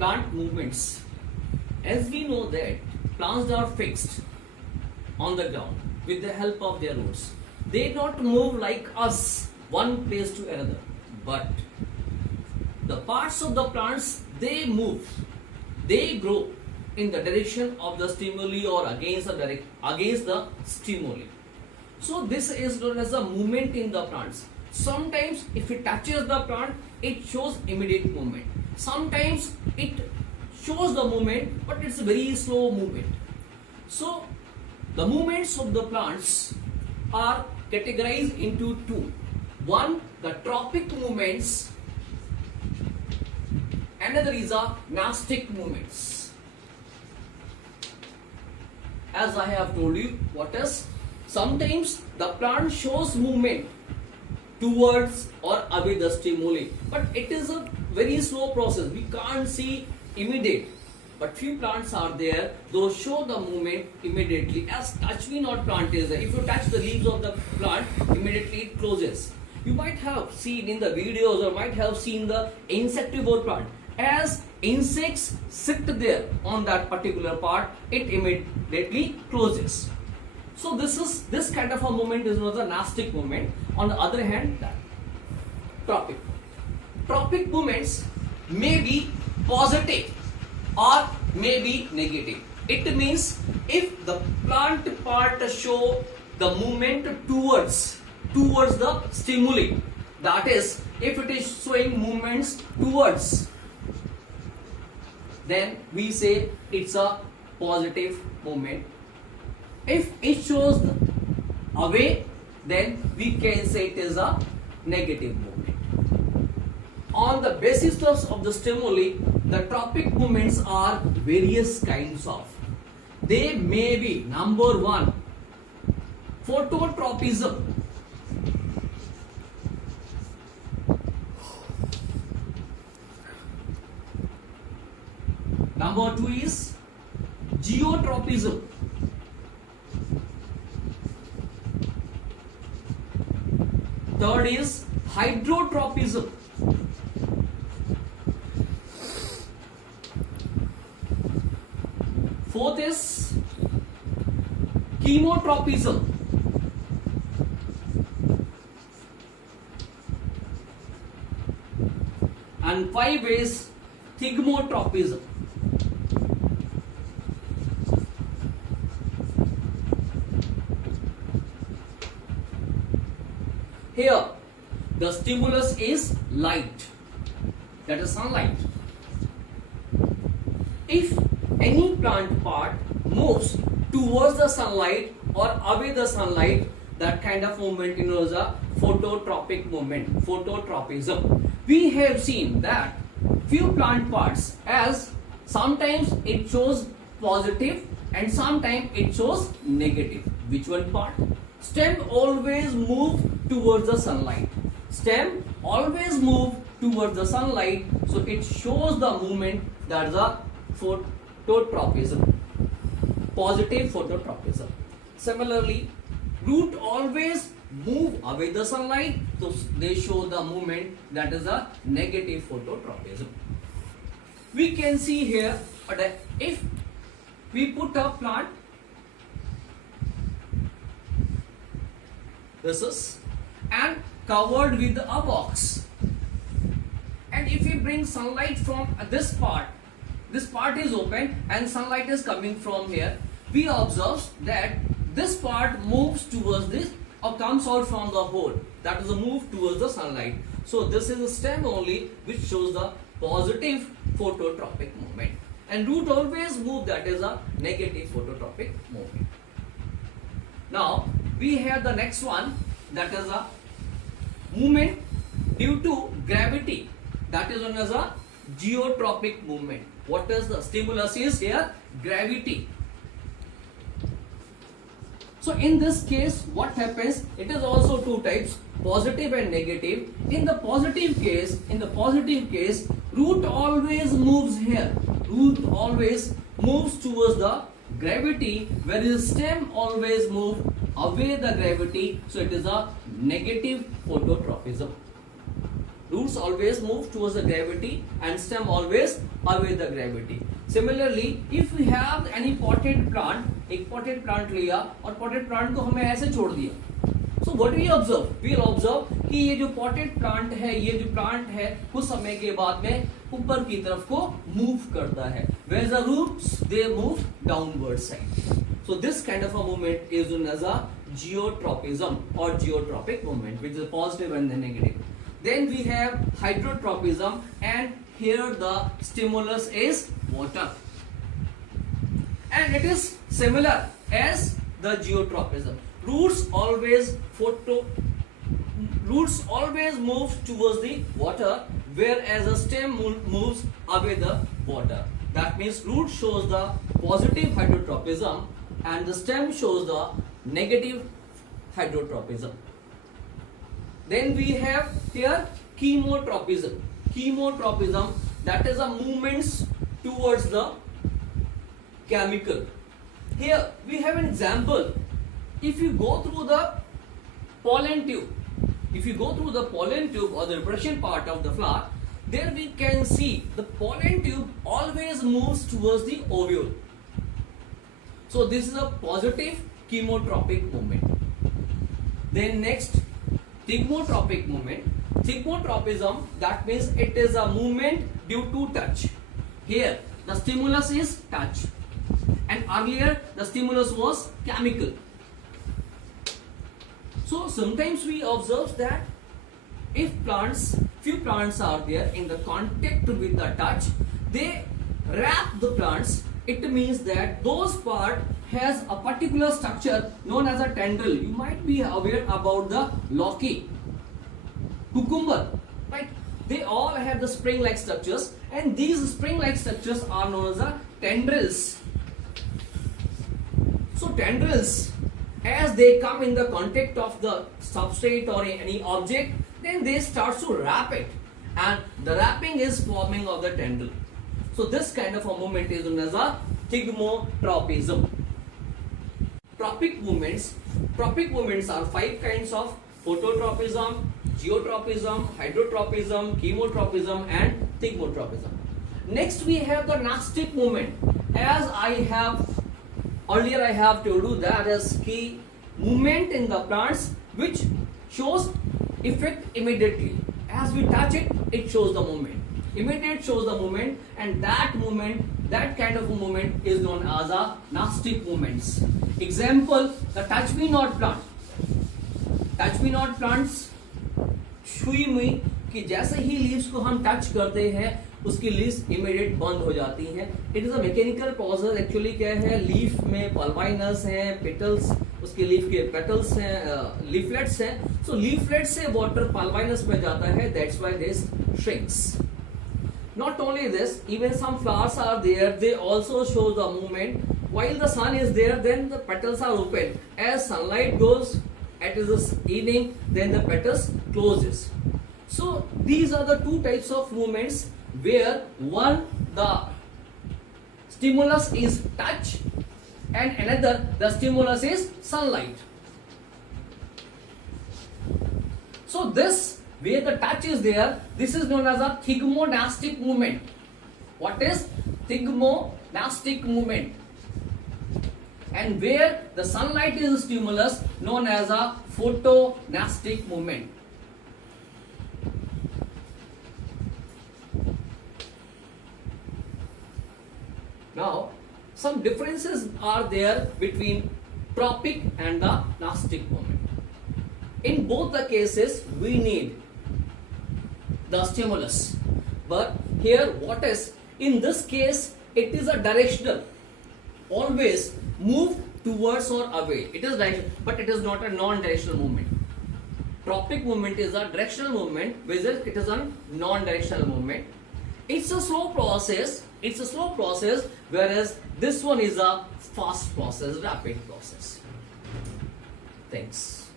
plant movements. As we know that plants are fixed on the ground with the help of their roots. They don't move like us one place to another, but the parts of the plants, they move, they grow in the direction of the stimuli or against the stimuli. So this is known as a movement in the plants. Sometimes if it touches the plant, it shows immediate movement. Sometimes it shows the movement, but it's a very slow movement. So the movements of the plants are categorized into two. One, the tropic movements. Another is a nastic movements. As I have told you, what is? Sometimes the plant shows movement towards or away the stimuli, but it is a very slow process. We can't see immediate, but few plants are there, those show the movement immediately. As touch me not plant is there. If you touch the leaves of the plant, immediately it closes. You might have seen in the videos or might have seen the insectivore plant. As insects sit there on that particular part, it immediately closes. So this kind of a movement is known as a nastic movement. On the other hand, tropic movements may be positive or may be negative. It means if the plant part show the movement towards the stimuli, that is, if it is showing movements towards, then we say it's a positive movement. If it shows away, then we can say it is a negative movement. On the basis of the stimuli, the tropic movements are various kinds of. They may be, number one, phototropism. Number two is geotropism. Third is hydrotropism. Fourth is chemotropism. And five is thigmotropism. Here, the stimulus is light, that is sunlight. If any plant part moves towards the sunlight or away the sunlight, that kind of movement is known as a phototropic movement, phototropism. We have seen that few plant parts, as sometimes it shows positive and sometimes it shows negative. Which one part? Stem always move towards the sunlight. Stem always move towards the sunlight, so it shows the movement, that is a phototropism, positive phototropism. Similarly, root always move away the sunlight, so they show the movement, that is a negative phototropism. We can see here that if we put a plant, this is, and covered with a box, and if we bring sunlight from this part is open and sunlight is coming from here, we observe that this part moves towards this or comes out from the hole, that is a move towards the sunlight. So this is a stem only which shows the positive phototropic movement, and root always move, that is a negative phototropic movement. Now we have the next one, that is a movement due to gravity, that is known as a geotropic movement. What is the stimulus is here? Gravity. So in this case, what happens? It is also two types, positive and negative. In the positive case, root always moves here. Root always moves towards the gravity, whereas stem always moves away the gravity. So it is a negative phototropism. Roots always move towards the gravity and stem always away the gravity. Similarly, if we have any potted plant, एक potted plant लिया और potted plant को हमें ऐसे छोड़ दिया. So what we observe? We observe कि ये जो potted plant है, ये जो plant है, कुछ समय के बाद में ऊपर की तरफ को move करता है. Where the roots they move downward side. So this kind of a movement is known as a geotropism or geotropic movement, which is positive and then negative. Then we have hydrotropism, and here the stimulus is water, and it is similar as the geotropism. Roots always move towards the water, whereas the stem moves away the water. That means root shows the positive hydrotropism and the stem shows the negative hydrotropism. Then we have here chemotropism. Chemotropism, that is a movements towards the chemical. Here we have an example. If you go through the pollen tube, or the reproduction part of the flower, there we can see the pollen tube always moves towards the ovule. So this is a positive chemotropic movement. Then next, thigmotropic movement. Thigmotropism, that means it is a movement due to touch. Here the stimulus is touch, and earlier the stimulus was chemical. So sometimes we observe that if few plants are there in the contact with the touch, they wrap the plants. It means that those part has a particular structure known as a tendril. You might be aware about the loki, cucumber, right? They all have the spring-like structures, and these spring-like structures are known as the tendrils. So tendrils, as they come in the contact of the substrate or any object, then they start to wrap it, and the wrapping is forming of the tendril. So this kind of a movement is known as a thigmotropism. Tropic movements are 5 kinds of: phototropism, geotropism, hydrotropism, chemotropism, and thigmotropism. Next we have the nastic movement. As I have told you, that is key movement in the plants which shows effect immediately. As we touch it, it shows the movement. Immediate shows the movement, and that kind of a movement is known as a nastic movements. Example, the touch me not plant. Touch me not plants, छुई मुई, कि जैसे he leaves को हम touch करते हैं उसकी leaves immediate बंद हो जाती हैं. It is a mechanical process. Actually क्या है, लीफ में पल्वाइनस हैं, पेटल्स, उसके लीफ के पेटल्स हैं, लीफलेट्स हैं. सो लीफलेट से वाटर पल्वाइनस में जाता है, that's why this shrinks. Not only this, even some flowers are there, they also show the movement. While the sun is there, then the petals are open. As sunlight goes, it is the evening, then the petals closes. So these are the 2 types of movements, where one, the stimulus is touch, and another, the stimulus is sunlight. So this, where the touch is there, this is known as a thigmonastic movement. What is thigmonastic movement? And where the sunlight is a stimulus, known as a photonastic movement. Now, some differences are there between tropic and the nastic movement. In both the cases, we need the stimulus, but here what is, in this case it is a directional, always move towards or away. It is directional, but it is not a non-directional movement. Tropic movement is a directional movement, whereas it is a non-directional movement. It's a slow process, whereas this one is a fast process, rapid process. Thanks.